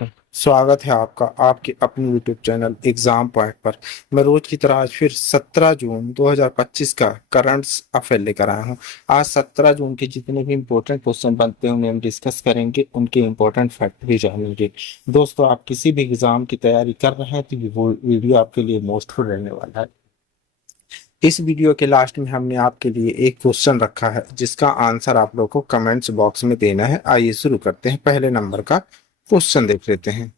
स्वागत है आपका आपके अपने YouTube चैनल एग्जाम पॉइंट पर। मैं रोज की तरह आज फिर 17 जून 2025 का करंट्स अफेयर लेकर आया हूं। आज 17 जून के जितने भी इम्पोर्टेंट क्वेश्चन बनते हैं उन्हें हम डिस्कस करेंगे, उनके इम्पोर्टेंट फैक्ट भी जानेंगे। दोस्तों, आप किसी भी एग्जाम की तैयारी कर रहे हैं तो ये वो वीडियो आपके लिए मोस्टफुल रहने वाला है। इस वीडियो के लास्ट में हमने आपके लिए एक क्वेश्चन रखा है जिसका आंसर आप लोगों को कमेंट्स बॉक्स में देना है। आइए शुरू करते हैं। पहले नंबर का क्वेश्चन देख लेते हैं।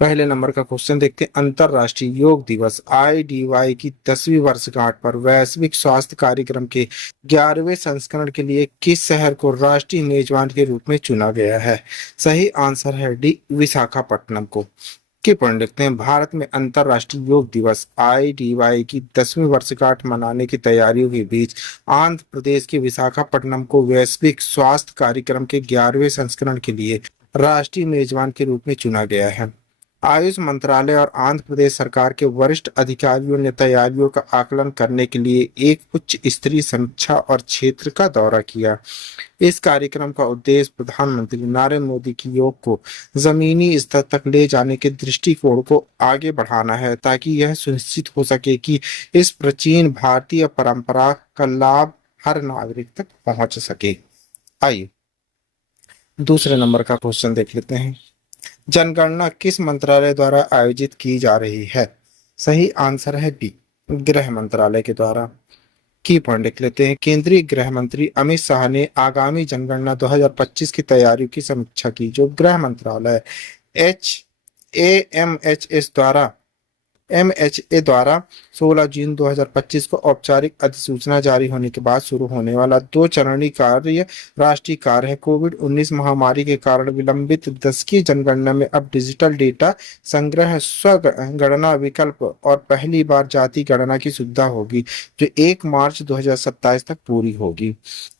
पहले नंबर का क्वेश्चन देखते हैं। अंतरराष्ट्रीय योग दिवस IDY की 10वीं वर्षगांठ पर वैश्विक स्वास्थ्य कार्यक्रम के 11वें संस्करण के लिए किस शहर को राष्ट्रीय मेजबान के रूप में चुना गया है? सही आंसर है डी, विशाखापट्टनम को। की पॉइंट देखते हैं। भारत में अंतरराष्ट्रीय योग दिवस IDY की 10वीं वर्षगांठ मनाने की तैयारियों के बीच आंध्र प्रदेश के विशाखापट्टनम को वैश्विक स्वास्थ्य कार्यक्रम के 11वें संस्करण के लिए राष्ट्रीय मेजबान के रूप में चुना गया है। आयुष मंत्रालय और आंध्र प्रदेश सरकार के वरिष्ठ अधिकारियों ने तैयारियों का आकलन करने के लिए एक उच्च स्तरीय समीक्षा और क्षेत्र का दौरा किया। इस कार्यक्रम का उद्देश्य प्रधानमंत्री नरेंद्र मोदी की योग को जमीनी स्तर तक ले जाने के दृष्टिकोण को आगे बढ़ाना है, ताकि यह सुनिश्चित हो सके कि इस प्राचीन भारतीय परंपरा का लाभ हर नागरिक तक पहुंच सके। आइए दूसरे नंबर का क्वेश्चन देख लेते हैं। जनगणना किस मंत्रालय द्वारा आयोजित की जा रही है? सही आंसर है बी, गृह मंत्रालय के द्वारा। की पॉइंट देख लेते हैं। केंद्रीय गृह मंत्री अमित शाह ने आगामी जनगणना 2025 की तैयारियों की समीक्षा की। जो गृह मंत्रालय MHA द्वारा 16 जून 2025 को औपचारिक अधिसूचना जारी होने के बाद शुरू होने वाला 2 चरणीय कार्य राष्ट्रीय कार्य है। कोविड-19 महामारी के कारण विलंबित दशकीय जनगणना में अब डिजिटल डेटा संग्रह, स्वगणना विकल्प और पहली बार जाति गणना की सुविधा होगी, जो 1 मार्च 2027 तक पूरी होगी।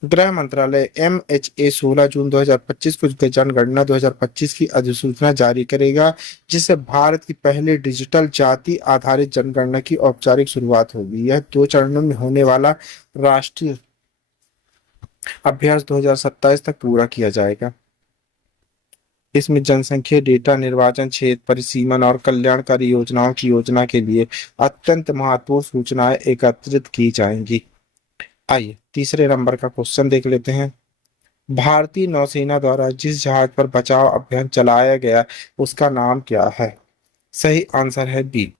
गृह मंत्रालय MHA 16 जून 2025 को जनगणना 2025 की अधिसूचना जारी करेगा, जिससे भारत की पहली डिजिटल जाति आधारित जनगणना की औपचारिक शुरुआत होगी। यह 2 चरणों में होने वाला राष्ट्रीय अभ्यास 2027 तक पूरा किया जाएगा। इसमें जनसंख्या डेटा, निर्वाचन क्षेत्र परिसीमन और कल्याणकारी योजनाओं की योजना के लिए अत्यंत महत्वपूर्ण सूचनाएं एकत्रित की जाएंगी। आइए तीसरे नंबर का क्वेश्चन देख लेते हैं। भारतीय नौसेना द्वारा जिस जहाज पर बचाव अभियान चलाया गया उसका नाम क्या है? सही आंसर है बी,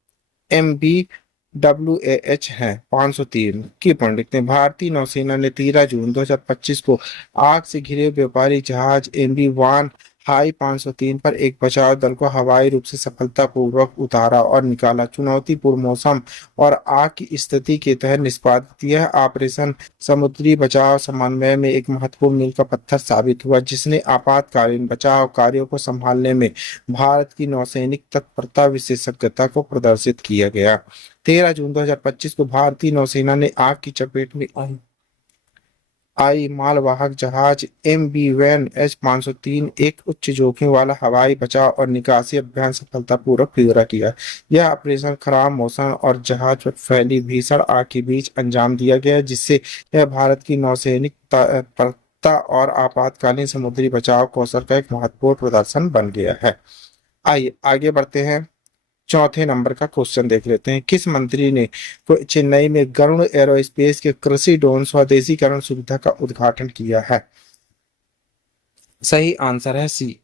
MBWAH है 503। की पॉइंट लिखते हैं। भारतीय नौसेना ने 13 जून 2025 को आग से घिरे व्यापारिक जहाज MV1 हाई 503 पर एक बचाव दल को हवाई रूप से सफलतापूर्वक उतारा और निकाला। चुनौतीपूर्ण मौसम और आग की स्थिति के तहत निष्पादित यह ऑपरेशन समुद्री बचाव समन्वय में एक महत्वपूर्ण मील का पत्थर साबित हुआ, जिसने आपातकालीन बचाव कार्यों को संभालने में भारत की नौसैनिक तत्परता विशेषज्ञता को प्रदर्शित किया गया। 13 जून 2025 को भारतीय नौसेना ने आग की चपेट में आई मालवाहक जहाज MV1 503 एक उच्च जोखिम वाला हवाई बचाव और निकासी अभियान सफलतापूर्वक पूरा किया। यह ऑपरेशन खराब मौसम और जहाज पर फैली भीषण आग के बीच अंजाम दिया गया, जिससे यह भारत की नौसैनिक तत्परता और आपातकालीन समुद्री बचाव कौशल का एक महत्वपूर्ण प्रदर्शन बन गया है। आइए आगे बढ़ते हैं। चौथे नंबर का क्वेश्चन देख लेते हैं। किस मंत्री ने चेन्नई में गरुड़ एरोस्पेस के कृषि ड्रोन स्वदेशीकरण सुविधा का उद्घाटन किया है? सही आंसर है सी,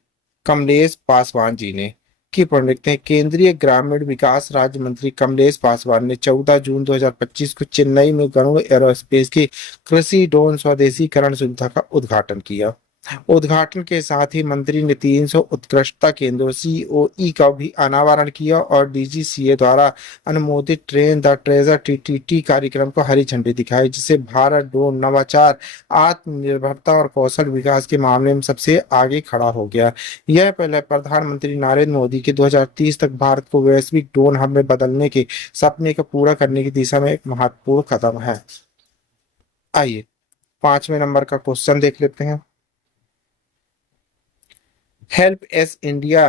कमलेश पासवान जी ने। की पॉइंट लिखते हैं। केंद्रीय ग्रामीण विकास राज्य मंत्री कमलेश पासवान ने 14 जून 2025 को चेन्नई में गरुड़ एरोस्पेस की कृषि ड्रोन स्वदेशीकरण सुविधा का उद्घाटन किया। उद्घाटन के साथ ही मंत्री ने 300 उत्कृष्टता केंद्रों COE का भी अनावरण किया और DGCA द्वारा अनुमोदित ट्रेन द ट्रेजर TTT कार्यक्रम को हरी झंडी दिखाई, जिससे भारत ड्रोन नवाचार, आत्मनिर्भरता और कौशल विकास के मामले में सबसे आगे खड़ा हो गया। यह पहले प्रधानमंत्री नरेंद्र मोदी के 2030 तक भारत को वैश्विक ड्रोन हब में बदलने के सपने को पूरा करने की दिशा में एक महत्वपूर्ण कदम है। आइए 5वें नंबर का क्वेश्चन देख लेते हैं। हेल्प एज इंडिया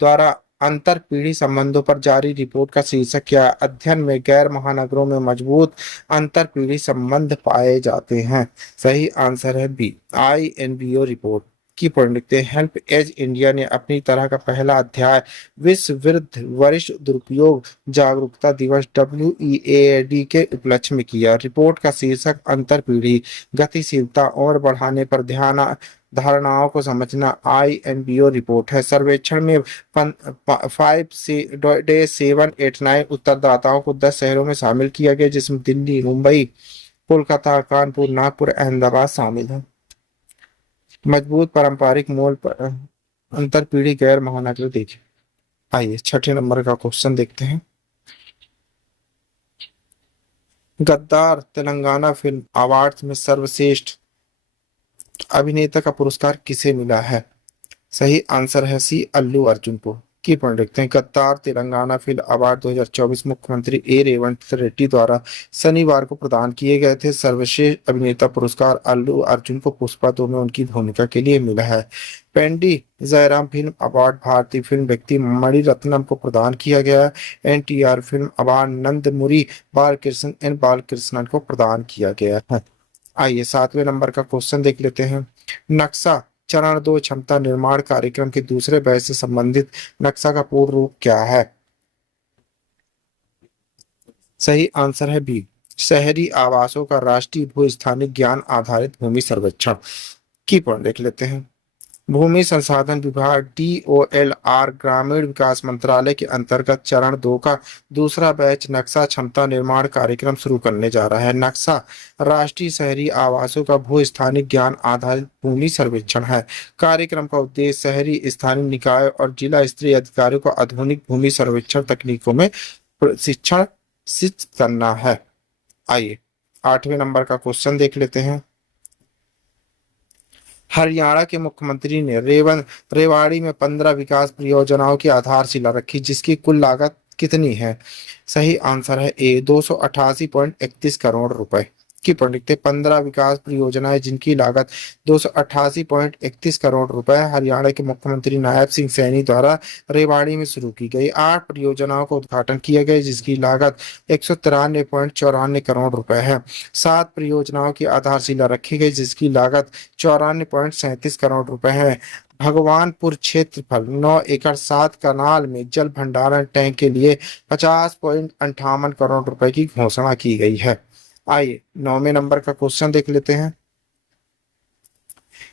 द्वारा अंतर पीढ़ी संबंधों पर जारी रिपोर्ट का शीर्षक क्या है? अध्ययन में गैर महानगरों में मजबूत अंतर पीढ़ी संबंध पाए जाते हैं। सही आंसर है बी, INBO रिपोर्ट। की पॉइंट लिखते हैं। हेल्प एज इंडिया ने अपनी तरह का पहला अध्याय विश्व वृद्ध वरिष्ठ दुरुपयोग जागरूकता दिवस WEAD के उपलक्ष्य में किया। रिपोर्ट का शीर्षक अंतर पीढ़ी गतिशीलता और बढ़ाने पर ध्यान धारणाओं को समझना INBO रिपोर्ट है। सर्वेक्षण में 5.789 उत्तरदाताओं को 10 शहरों में शामिल किया गया, जिसमें दिल्ली, मुंबई, कोलकाता, कानपुर, नागपुर, अहमदाबाद शामिल है। मजबूत पारंपरिक मूल पर अंतर पीढ़ी गैर महानगर देखें। आइए छठे नंबर का क्वेश्चन देखते हैं। गद्दार तेलंगाना फिल्म अवार्ड्स में सर्वश्रेष्ठ अभिनेता का पुरस्कार किसे मिला है? सही आंसर है सी, अल्लू अर्जुन को। की पॉइंट देखते हैं। गद्दार तेलंगाना फिल्म अवार्ड 2024 मुख्यमंत्री रेवंत रेड्डी द्वारा शनिवार को प्रदान किए गए थे। सर्वश्रेष्ठ अभिनेता पुरस्कार अल्लू अर्जुन को पुष्पा 2 में उनकी भूमिका के लिए मिला है। पेंडी जयराम फिल्म अवार्ड भारतीय फिल्म व्यक्ति मणिरत्नम को प्रदान किया गया। NTR film award Nandamuri Balakrishna N Balakrishnan को प्रदान किया गया है। आइए 7वें नंबर का क्वेश्चन देख लेते हैं। नक्शा चरण 2 क्षमता निर्माण कार्यक्रम के दूसरे बैच से संबंधित नक्शा का पूर्ण रूप क्या है? सही आंसर है बी, शहरी आवासों का राष्ट्रीय भू स्थानिक ज्ञान आधारित भूमि सर्वेक्षण। की पॉइंट देख लेते हैं। भूमि संसाधन विभाग DOLR ग्रामीण विकास मंत्रालय के अंतर्गत चरण 2 का दूसरा बैच नक्शा क्षमता निर्माण कार्यक्रम शुरू करने जा रहा है। नक्शा राष्ट्रीय शहरी आवासों का भू स्थानिक ज्ञान आधारित भूमि सर्वेक्षण है। कार्यक्रम का उद्देश्य शहरी स्थानीय निकाय और जिला स्तरीय अधिकारियों को आधुनिक भूमि सर्वेक्षण तकनीकों में प्रशिक्षण करना है। आइए 8वें नंबर का क्वेश्चन देख लेते हैं। हरियाणा के मुख्यमंत्री ने रेवाड़ी में 15 विकास परियोजनाओं की आधारशिला रखी, जिसकी कुल लागत कितनी है? सही आंसर है ए, 288.31 करोड़ रुपए। की पॉइंट लिखते 15 विकास परियोजनाएं जिनकी लागत 288.31 करोड़ रुपए हरियाणा के मुख्यमंत्री नायब सिंह सैनी द्वारा रेवाड़ी में शुरू की गई। 8 परियोजनाओं का उद्घाटन किया गया, जिसकी लागत 193.94 करोड़ रुपए है। 7 परियोजनाओं की आधारशिला रखी गई, जिसकी लागत 94.37 करोड़ रुपए है। भगवानपुर क्षेत्रफल 9 एकड़ 7 कनाल में जल भंडारण टैंक के लिए 50.58 करोड़ रुपए की घोषणा की गई है। आइए 9वें नंबर का क्वेश्चन देख लेते हैं।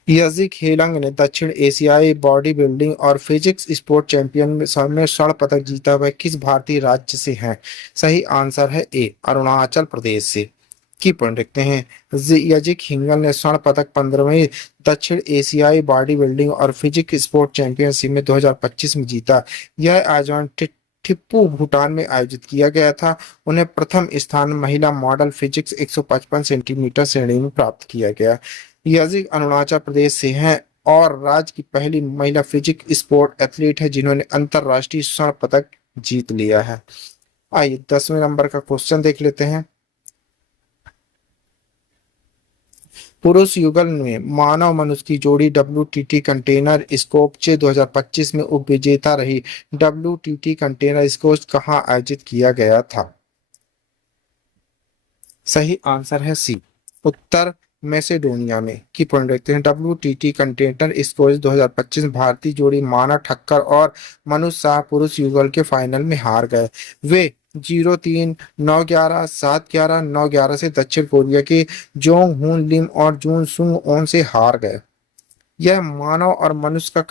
यजिक हेलंग ने दक्षिण एशियाई बॉडी बिल्डिंग और फिजिक्स स्पोर्ट चैंपियन में स्वर्ण पदक जीता हुआ किस भारतीय राज्य से है? सही आंसर है ए, अरुणाचल प्रदेश से। की पॉइंट देखते हैं। यजिक हिंगल ने स्वर्ण पदक 15वीं दक्षिण एशियाई बॉडी बिल्डिंग और फिजिक्स स्पोर्ट चैंपियनशिप में 2025 में जीता। यह आयोजन थिम्पू भूटान में आयोजित किया गया था। उन्हें प्रथम स्थान महिला मॉडल फिजिक्स 155 सेंटीमीटर श्रेणी में प्राप्त किया गया। यजिक अरुणाचल प्रदेश से हैं और राज्य की पहली महिला फिजिक्स स्पोर्ट एथलीट है जिन्होंने अंतरराष्ट्रीय स्वर्ण पदक जीत लिया है। आइए 10वें नंबर का क्वेश्चन देख लेते हैं। पुरुष युगल में मानव मनुष्य की जोड़ी WTT कंटेनर स्कोपचे 2025 में उपविजेता रही। WTT कंटेनर स्कोच कहां आयोजित किया गया था? सही आंसर है सी, उत्तर मैसेडोनिया में। की पॉइंट देखते हैं। WTT कंटेनर स्कोच 2025 भारतीय जोड़ी मानव ठक्कर और मनुष्य शाह पुरुष युगल के फाइनल में हार गए। वे 0-3, 9-11, 7-11, 9-11 से दक्षिण कोरिया के जोंग हुन लिम और जून सुंग ओन से हार गए। यह मानव और मनुष्य का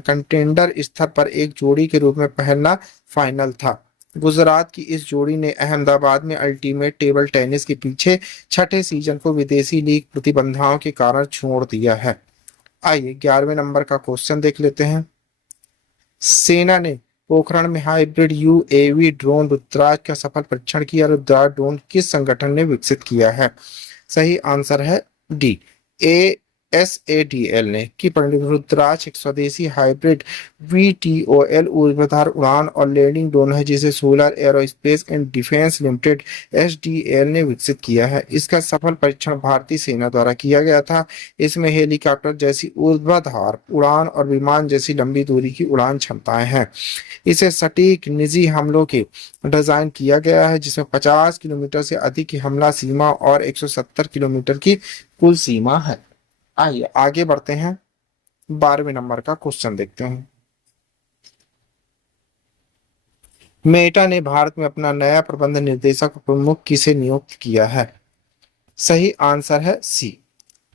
कंटेंडर स्तर पर एक जोड़ी के रूप में पहला फाइनल था। गुजरात की इस जोड़ी ने अहमदाबाद में अल्टीमेट टेबल टेनिस के पीछे छठे सीजन को विदेशी लीग प्रतिबंधों के कारण छोड़ दिया है। आइए 11वें नंबर का क्वेश्चन देख लेते हैं। सेना ने पोखरण में हाइब्रिड UAV ड्रोन रुद्राज का सफल परीक्षण किया। रुद्राज ड्रोन किस संगठन ने विकसित किया है? सही आंसर है डी, SADL ने। की रुद्राज एक स्वदेशी हाइब्रिड VTOL ऊर्ध्वाधर उड़ान और लैंडिंग ड्रोन है जिसे solar aerospace and defence limited SDL ने विकसित किया है। इसका सफल परीक्षण भारतीय सेना द्वारा किया गया था। इसमें हेलीकॉप्टर जैसी ऊर्ध्वाधर उड़ान और विमान जैसी लंबी दूरी की उड़ान क्षमताएं हैं। इसे सटीक निजी हमलों के डिजाइन किया गया है, जिसमें 50 किलोमीटर से अधिक की हमला सीमा और 170 किलोमीटर की कुल सीमा है। आइए आगे बढ़ते हैं। 12वें नंबर का क्वेश्चन देखते हैं। मेटा ने भारत में अपना नया प्रबंध निर्देशक प्रमुख किसे नियुक्त किया है? सही आंसर है सी,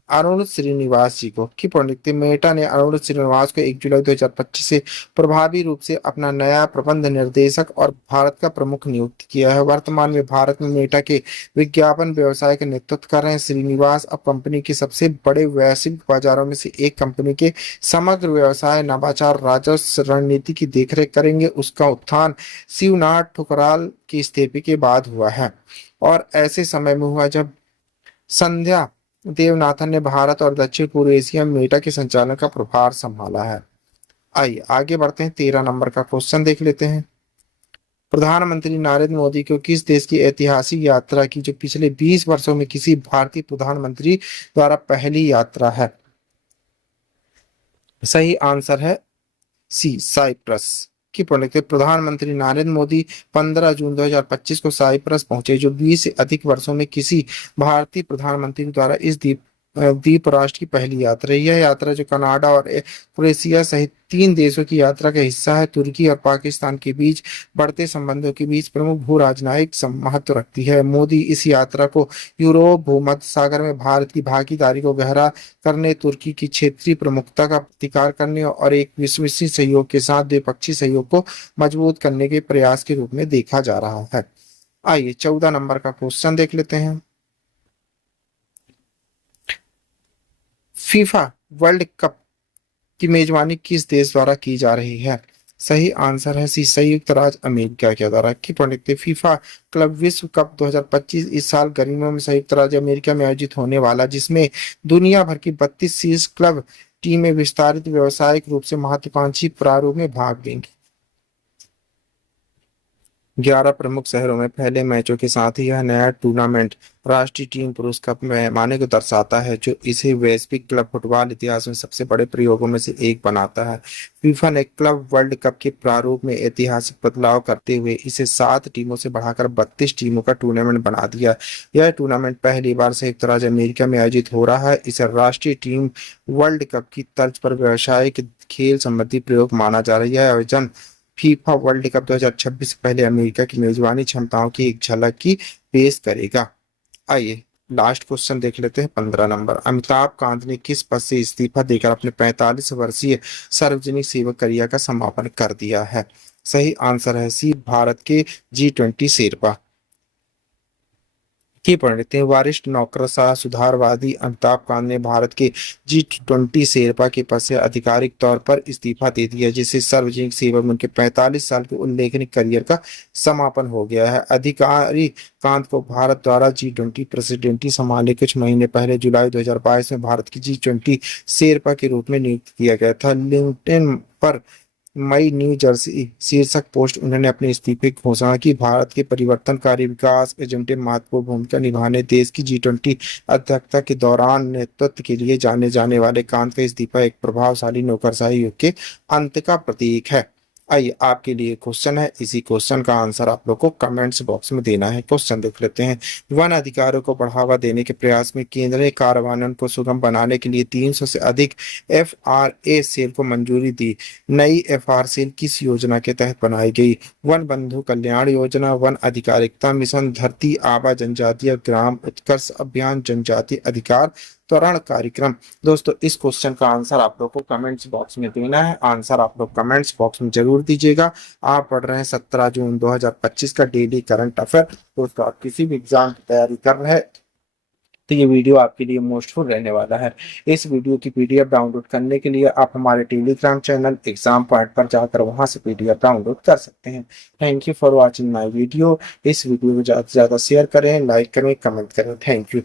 अरुण श्रीनिवास जी को। की पंडित मेटा ने अरुण श्रीनिवास को 1 जुलाई 2025 से प्रभावी रूप से अपना नया प्रबंध निर्देशक और भारत का प्रमुख नियुक्त किया है। वर्तमान में भारत में मेटा के विज्ञापन व्यवसाय का नेतृत्व कर रहे हैं। श्रीनिवास अब कंपनी के सबसे बड़े वैश्विक बाजारों में से एक कंपनी के समग्र व्यवसाय, नवाचार, राजस्व रणनीति की देखरेख करेंगे। उसका उत्थान शिवनाथ ठुकराल के इस्तीफे के बाद हुआ है और ऐसे समय में हुआ जब संध्या देवनाथन ने भारत और दक्षिण पूर्व एशिया में मेटा के संचालन का प्रभार संभाला है। आइए आगे बढ़ते हैं, 13 नंबर का क्वेश्चन देख लेते हैं। प्रधानमंत्री नरेंद्र मोदी को किस देश की ऐतिहासिक यात्रा की जो पिछले 20 वर्षों में किसी भारतीय प्रधानमंत्री द्वारा पहली यात्रा है? सही आंसर है सी, साइप्रस। की प्रधानमंत्री नरेंद्र मोदी 15 जून 2025 को साइप्रस पहुंचे, जो 20 से अधिक वर्षों में किसी भारतीय प्रधानमंत्री द्वारा इस द्वीप राष्ट्र की पहली यात्रा है। यह यात्रा जो कनाडा और क्रोएशिया सहित 3 देशों की यात्रा का हिस्सा है, तुर्की और पाकिस्तान के बीच बढ़ते संबंधों के बीच प्रमुख भू राजनयिक महत्व रखती है। मोदी इस यात्रा को यूरोप, भूमध्य सागर में भारत की भागीदारी को गहरा करने, तुर्की की क्षेत्रीय प्रमुखता का प्रतिकार करने और एक विश्वसनीय सहयोग के साथ द्विपक्षीय सहयोग को मजबूत करने के प्रयास के रूप में देखा जा रहा है। आइए 14 नंबर का क्वेश्चन देख लेते हैं। फीफा वर्ल्ड कप की मेजबानी किस देश द्वारा की जा रही है? सही आंसर है सी, संयुक्त राज्य अमेरिका के द्वारा। की पंडित फीफा क्लब विश्व कप 2025 इस साल गर्मियों में संयुक्त राज्य अमेरिका में आयोजित होने वाला, जिसमें दुनिया भर की 32 शीर्ष क्लब टीमें विस्तारित व्यावसायिक रूप से महत्वाकांक्षी प्रारूप में भाग लेंगी। 11 प्रमुख शहरों में पहले मैचों के साथ ही यह नया टूर्नामेंट राष्ट्रीय टीम पुरुष कप पैमाने को दर्शाता है, जो इसे वैश्विक क्लब फुटबॉल इतिहास में सबसे बड़े प्रयोगों में से एक बनाता है। फीफा ने क्लब वर्ल्ड कप के प्रारूप में ऐतिहासिक बदलाव करते हुए इसे 7 टीमों से बढ़ाकर 32 टीमों का टूर्नामेंट बना दिया। यह टूर्नामेंट पहली बार संयुक्त राज्य अमेरिका में आयोजित हो रहा है। इसे राष्ट्रीय टीम वर्ल्ड कप की तर्ज पर व्यावसायिक खेल संबंधी प्रयोग माना जा रहा है। यह आयोजन फीफा वर्ल्ड कप 2026 से पहले अमेरिका की मेजबानी क्षमताओं की एक झलक की पेश करेगा। आइए लास्ट क्वेश्चन देख लेते हैं, 15 नंबर। अमिताभ कांत ने किस पद से इस्तीफा देकर अपने 45 वर्षीय सार्वजनिक सेवक करियर का समापन कर दिया है? सही आंसर है सी, भारत के G20 शेरपा। की पंडित वरिष्ठ नौकरशाह सुधारवादी अमिताभ कांत ने भारत के G20 शेरपा के पद से आधिकारिक तौर पर इस्तीफा दे दिया, जिससे सार्वजनिक सेवा में उनके 45 साल के उल्लेखनीय करियर का समापन हो गया है। अधिकारी कांत को भारत द्वारा G20 प्रेसिडेंटी संभालने कुछ महीने पहले जुलाई 2022 में भारत की G20 शेरपा के रूप में नियुक्त किया गया था। लिंक्डइन पर मई न्यू जर्सी शीर्षक पोस्ट उन्होंने अपने इस्तीफे की घोषणा की। भारत के परिवर्तनकारी विकास एजेंडे में महत्वपूर्ण भूमिका निभाने देश की G20 अध्यक्षता के दौरान नेतृत्व के लिए जाने जाने वाले कांत का इस्तीफा एक प्रभावशाली नौकरशाही युग के अंत का प्रतीक है। आइए आपके लिए क्वेश्चन है, इसी क्वेश्चन का आंसर आप लोग को कमेंट्स बॉक्स में देना है। क्वेश्चन देख लेते हैं। वन अधिकारों को बढ़ावा देने के प्रयास में केंद्र ने कार्यान्वयन को सुगम बनाने के लिए 300 से अधिक FRA सेल को मंजूरी दी। नई FR सेल किस योजना के तहत बनाई गई? वन बंधु कल्याण योजना, वन अधिकारिता मिशन, धरती आबा जनजातीय ग्राम उत्कर्ष अभियान, जनजातीय अधिकार त्वरण कार्यक्रम। दोस्तों इस क्वेश्चन का आंसर आप लोग को कमेंट्स बॉक्स में देना है। आंसर आप लोग कमेंट्स बॉक्स में जरूर दीजिएगा। आप पढ़ रहे हैं 17 जून 2025 का डेली करंट अफेयर। दोस्तों आप किसी भी एग्जाम की तैयारी कर रहे हैं तो ये वीडियो आपके लिए मोस्टफुल रहने वाला है। इस वीडियो की PDF डाउनलोड करने के लिए आप हमारे टेलीग्राम चैनल एग्जाम पॉइंट पर जाकर वहां से PDF डाउनलोड कर सकते हैं। Thank you for watching my video. इस वीडियो को ज्यादा से ज्यादा शेयर करें, लाइक करें, कमेंट करें। Thank you.